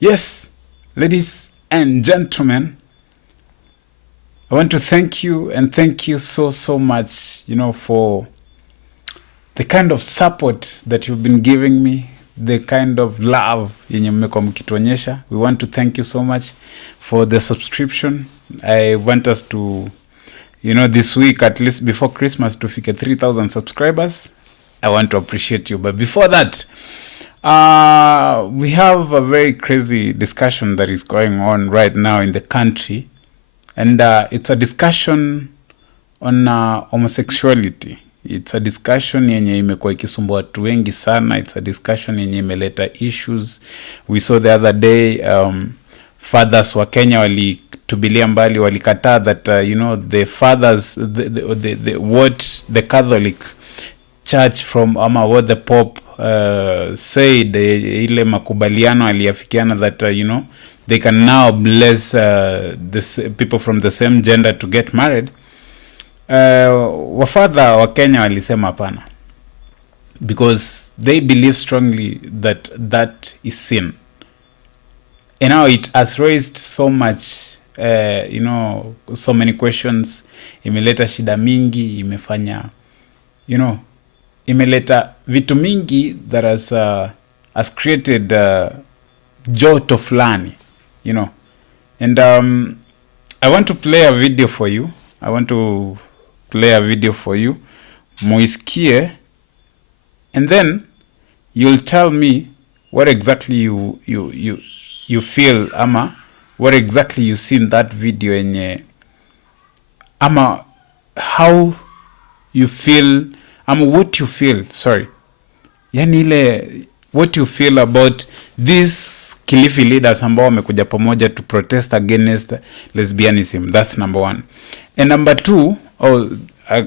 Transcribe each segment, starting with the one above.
Yes, ladies and gentlemen, I want to thank you and thank you so much, for the kind of support that you've been giving me, the kind of love yenye mmekuwa mkituonyesha. We want to thank you so much for the subscription. I want us to, this week, at least before Christmas, to fike 3,000 subscribers. I want to appreciate you. But before that, we have a very crazy discussion that is going on right now in the country. And it's a discussion on homosexuality. It's a discussion yenye imekuwa ikisumbua watu wengi sana. It's a discussion yenye imeleta issues. We saw the other day, fathers wa Kenya walitubilia mbali, walikataa that, the fathers, what the Catholic Church from, what the Pope said, ile makubaliano aliyafikiana that, they can now bless the people from the same gender to get married. Wafadha wa Kenya walisema hapana, because they believe strongly that that is sin. And now it has raised so much, so many questions. Imeleta shida mingi, imefanya, imeleta vitu mingi that has created joto fulani, And I want to play a video for you. Muisikie, and then you'll tell me what exactly you feel, ama what exactly you see in that video, enye ama how you feel, ama what you feel, yani ile what you feel about this Kilifi leaders ambao wamekuja pamoja to protest against lesbianism. That's number one. And number two,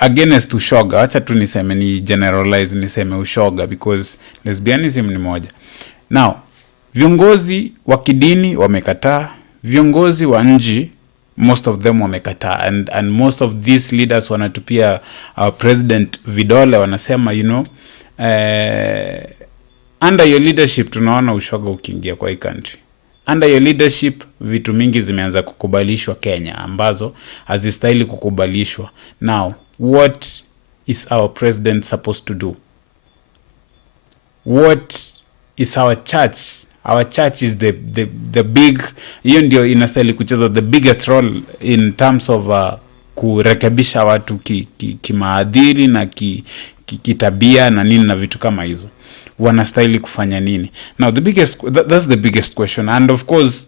against ushoga. Acha tu niseme, ni generalize, niseme ushoga, because lesbianism ni moja. Now, viongozi wa kidini wamekataa, viongozi wa nchi, most of them wamekataa, and most of these leaders wanatupia president vidole, wanasema, under your leadership tunaona ushoga ukiingia kwa hii country. Under your leadership vitu mingi zimeanza kukubalishwa Kenya ambazo hazistahili kukubalishwa. Now, what is our president supposed to do? What is our church? Our church is the big, hiyo ndio inastahili kucheza the biggest role in terms of kurekebisha watu kimaadili na kitabia na nini na vitu kama hizo. Wanastahili kufanya nini? Now that's the biggest question. And of course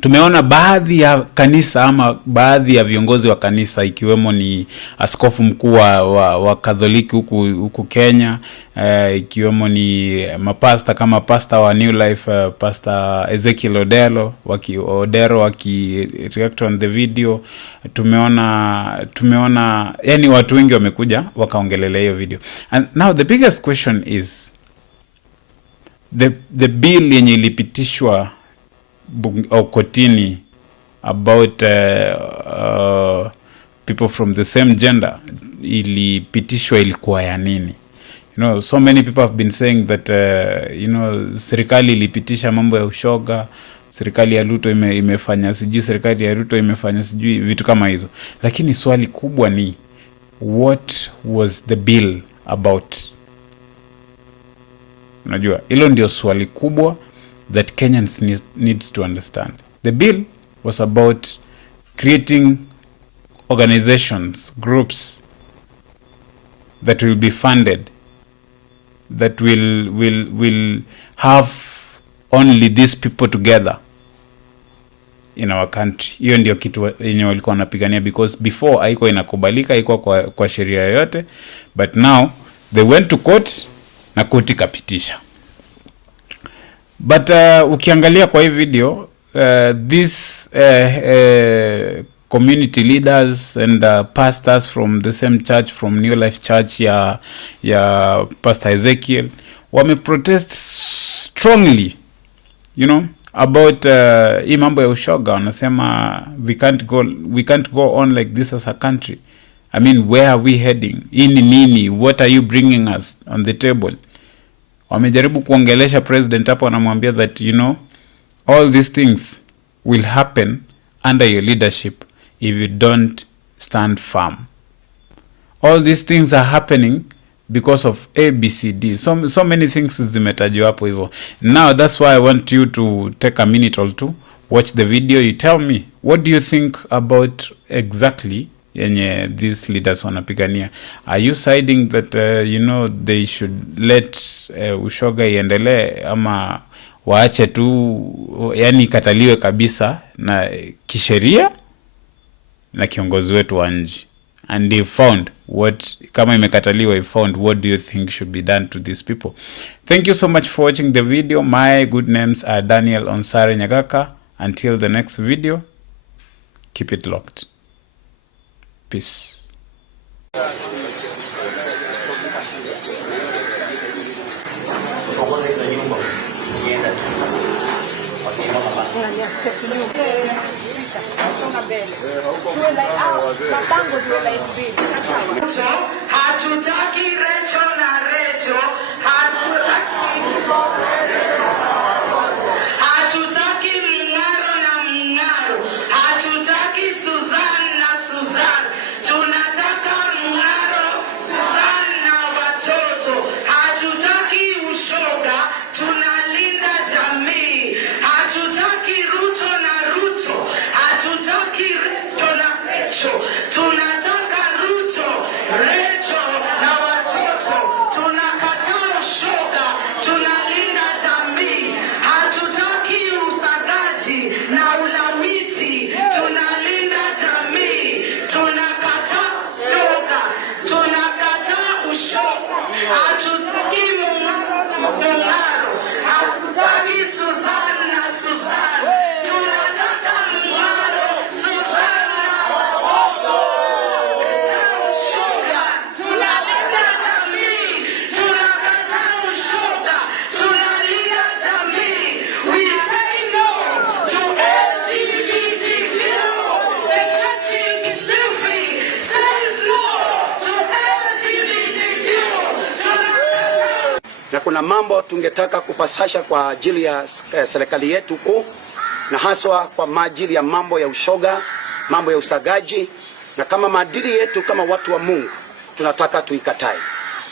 tumeona baadhi ya kanisa ama baadhi ya viongozi wa kanisa, ikiwemo ni askofu mkuu wa Katholiki huku Kenya, ikiwemo ni mapasta kama pastor wa New Life, Pastor Ezekiel Odero waki react on the video. Tumeona yani watu wengi wamekuja wakaongelelea hiyo video. And now the biggest question is the bill yenye ilipitishwa kotini about people from the same gender, ilipitishwa ilikuwa ya nini? So many people have been saying that serikali ilipitisha mambo ya ushoga, serikali ya RUTO imefanya sijui, serikali ya RUTO imefanya sijui, vitu kama hizo. Lakini swali kubwa ni, what was the bill about? Unajua, hilo ndio swali kubwa that Kenyans needs to understand. The bill was about creating organizations, groups that will be funded, that will have only these people together in our country. Hiyo ndio kitu yenye walikuwa wanapigania, because before haiko inakubalika, haiko kwa sheria yoyote, but now they went to court na koti kapitisha. But ukiangalia kwa hii video, these community leaders and pastors from the same church, from New Life Church ya Pastor Ezekiel, wame protest strongly, about hii mambo ya ushoga. Wanasema we can't go on like this as a country. I mean, where are we heading? Nini? What are you bringing us on the table? Wamejaribu kuongelesha president hapo, anamwambia that All these things will happen under your leadership if you don't stand firm. All these things are happening because of ABCD. So many things zimetajwa hapo hivyo. Now that's why I want you to take a minute or two, watch the video, you tell me what do you think about exactly yenye these leaders wanapigania. Are you siding that they should let ushoga iendelee, ama waache tu, yani ikataliwe kabisa na kisheria na kiongozi wetu wa nchi? And they found what, kama imekataliwa, found what do you think should be done to these people? Thank you so much for watching the video. My good names are Daniel Onsare Nyagaka. Until the next video, keep it locked. Peace. Hatutaki recho na recho, hatutaki mng'aro na mng'aro, hatutaki Suzan na Suzan, tunataka mng'aro, Suzan na watoto. Hatutaki ushoga, tunalinda jamii. Hatutaki Ruto na Ruto, hatutaki recho na recho, tunataka Ruto, recho na watoto. Tunakataa ushoga, tunalinda jamii. Hatutaki usagaji na ulawiti, tunalinda jamii. Tunakataa ushoga, tunakataa ushoga. Hatutaki mung'aro, hatutaki Suzan na Suzan, tunataka mung'aro, Suzan na watoto. Ushoga, tunalinda jamii. Tunakataa ushoga, tunalinda jamii. We say no to LGBTQ. The church in Luffy says no to LGBTQ. Tunakataa. Na kuna mambo tungetaka kupasasha kwa ajili ya serikali yetu kuu, na haswa kwa maajili ya mambo ya ushoga, mambo ya usagaji, na kama maadili yetu kama watu wa Mungu tunataka tuikatae.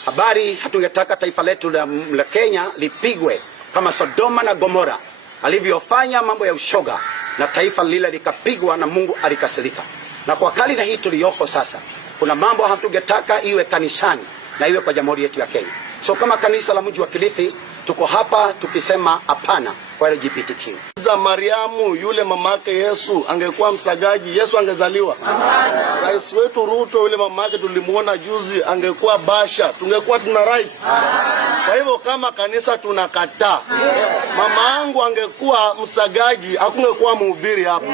Habari hatungetaka taifa letu la Kenya lipigwe kama Sodoma na Gomora alivyofanya mambo ya ushoga, na taifa lile likapigwa na Mungu alikasirika. Na kwa kali na hii tuliyoko sasa, kuna mambo hatungetaka iwe kanisani na iwe kwa jamhuri yetu ya Kenya. So kama kanisa la mji wa Kilifi tuko hapa tukisema hapana kwa LGBTQ. Za Mariamu yule mamake Yesu angekuwa msagaji, Yesu angezaliwa. Rais wetu Ruto yule mamake tulimuona juzi angekuwa basha, tungekuwa tuna rais. Kwa hivyo kama kanisa tunakataa. Mama yangu angekuwa msagaji, hakungekuwa mhubiri hapa.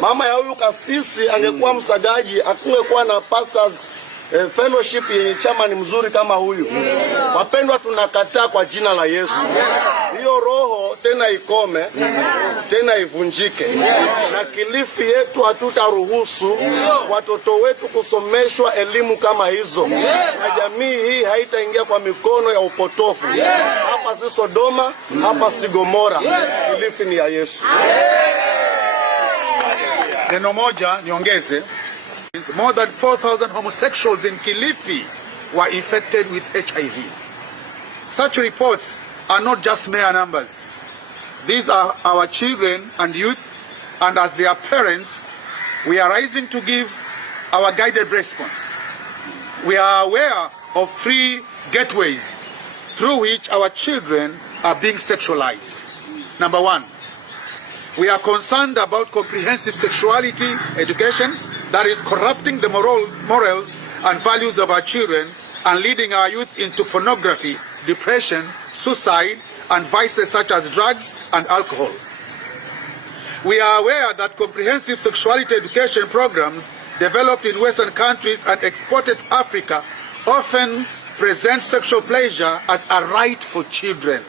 Mama ya huyu kasisi angekuwa msagaji, hakungekuwa na pastors fellowship yenye chama ni mzuri kama huyu. Wapendwa, tunakataa kwa jina la Yesu. Hiyo roho tena ikome, tena ivunjike. Na Kilifi yetu hatutaruhusu watoto wetu kusomeshwa elimu kama hizo. Na jamii hii haitaingia kwa mikono ya upotofu. Hapa si Sodoma, hapa si Gomora. Kilifi ni ya Yesu. Neno moja niongeze. More than 4,000 homosexuals in Kilifi were infected with HIV. Such reports are not just mere numbers. These are our children and youth, and as their parents, we are rising to give our guided response. We are aware of 3 gateways through which our children are being sexualized. Number 1, we are concerned about comprehensive sexuality education that is corrupting the morals and values of our children and leading our youth into pornography, depression, suicide, and vices such as drugs and alcohol. We are aware that comprehensive sexuality education programs developed in Western countries and exported to Africa often present sexual pleasure as a right for children.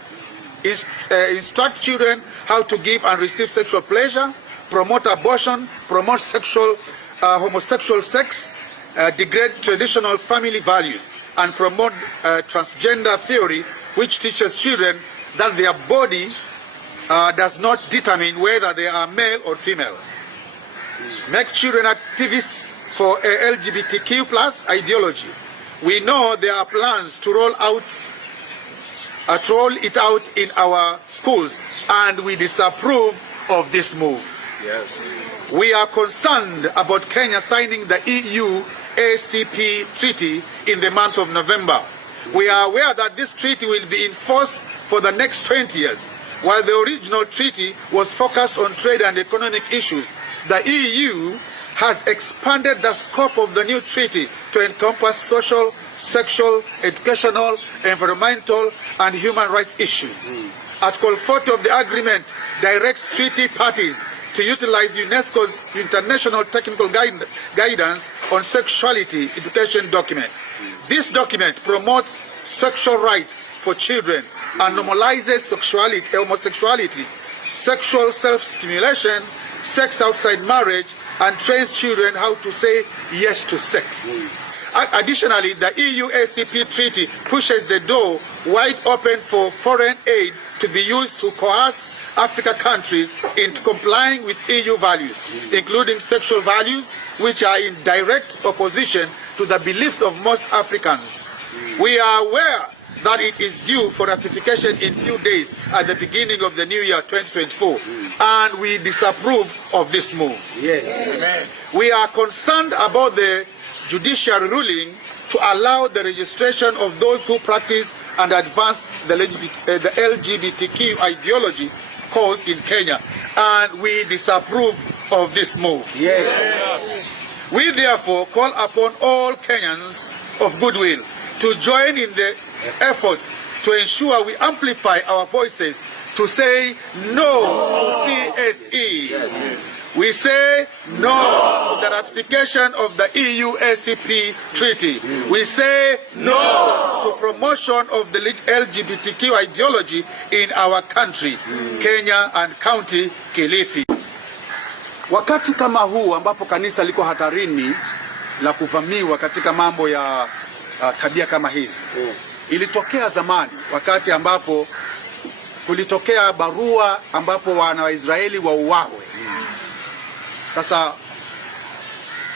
Instruct children how to give and receive sexual pleasure, promote abortion, promote homosexual sex, degrade traditional family values, and promote transgender theory, which teaches children that their body does not determine whether they are male or female. Make children activists for a LGBTQ plus ideology. We know there are plans to roll it out in our schools, and we disapprove of this move. Yes. We are concerned about Kenya signing the EU ACP treaty in the month of November. We are aware that this treaty will be in force for the next 20 years. While the original treaty was focused on trade and economic issues, the EU has expanded the scope of the new treaty to encompass social, sexual, educational, environmental, and human rights issues. Article 40 of the agreement directs treaty parties to utilize UNESCO's International Technical Guidance on Sexuality Education document. This document promotes sexual rights for children and normalizes homosexuality, sexual self-stimulation, sex outside marriage, and trains children how to say yes to sex. Additionally, the EU ACP treaty pushes the door wide open for foreign aid to be used to coerce African countries into complying with EU values, including sexual values, which are in direct opposition to the beliefs of most Africans. We are aware that it is due for ratification in few days at the beginning of the new year 2024, and we disapprove of this move. Yes. Amen. We are concerned about the judiciary ruling to allow the registration of those who practice and advance the LGBTQ ideology cause in Kenya, and we disapprove of this move. Yes. We therefore call upon all Kenyans of goodwill to join in the efforts to ensure we amplify our voices to say no to CSE. We say no to the ratification of the EU ACP treaty. We say no to promotion of the LGBTQ ideology in our country, Kenya and County Kilifi. Wakati kama huu ambapo kanisa liko hatarini la kuvamiwa katika mambo ya tabia kama hizi, ilitokea zamani wakati ambapo kulitokea barua ambapo wana wa Israeli wauawe. Sasa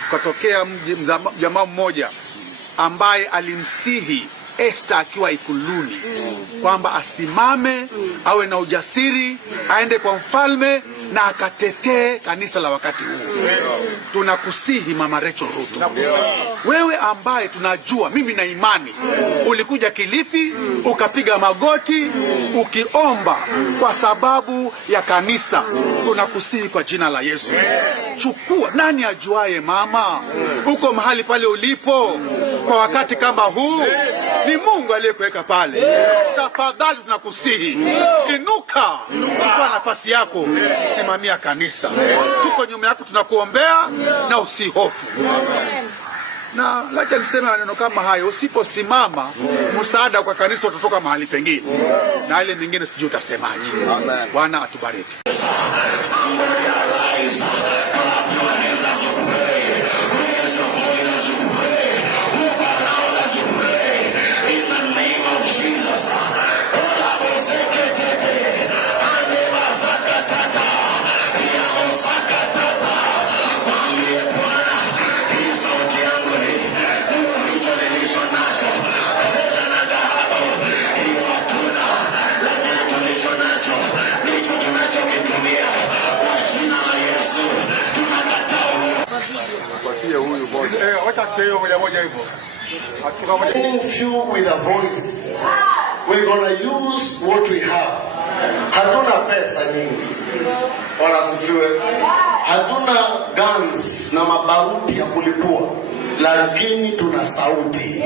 kutokea jamaa mmoja ambaye alimsihi Esther akiwa ikuluni kwamba asimame, awe na ujasiri, aende kwa mfalme na akatetee kanisa la wakati huu. Tunakusihi Mama Rachel Ruto, wewe ambaye tunajua, mimi na imani, ulikuja Kilifi ukapiga magoti ukiomba kwa sababu ya kanisa. Tunakusihi kwa jina la Yesu, chukua. Nani ajuaye mama, uko mahali pale ulipo kwa wakati kama huu, ni Mungu aliyekuweka pale. Tafadhali tunakusihi, inuka, chukua nafasi yako, simamia kanisa. Tuko nyuma yako, tunakuombea na usihofu. Na lacha niseme maneno kama hayo, usiposimama msaada kwa kanisa utatoka mahali pengine, na ile mingine sijui utasemaje. Bwana atubariki. Few with a voice. We're gonna use what we have. Hatuna pesa nyingi, wanasifiwe. Hatuna guns na mabaruti ya kulipua, lakini tuna sauti.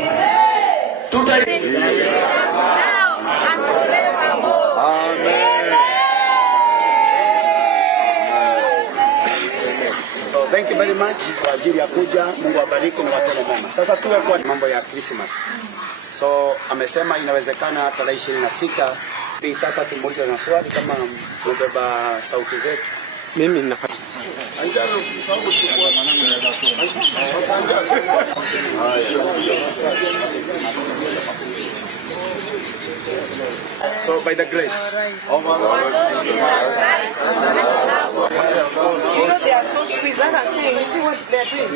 So thank you very much kwa ajili ya kuja. Mungu awabariki na watende mema. Sasa tuwe kwa mambo ya Christmas. So amesema inawezekana tarehe 26. Sasa tumuulize na swali kama mbeba sauti zetu. Mimi ninafanya So by the grace. You know they are so squeezed. I can see. You see what they are doing.